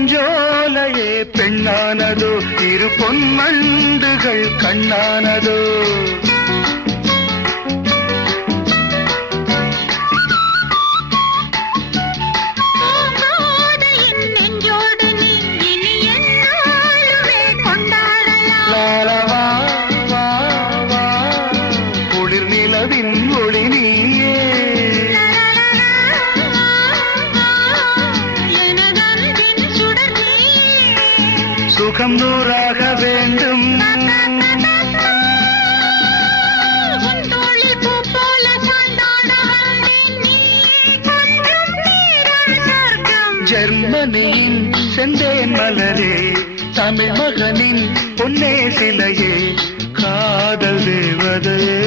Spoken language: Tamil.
பூஞ்சோலையே பெண்ணானதோ இரு பொன்மண்டுகள் கண்ணானதோ சுகம் நூறாக வேண்டும் ஜெர்மனியின் செந்தேன் மலரே தமிழ் மகனின் பொன்னே சிலையே காதல் தேவதையே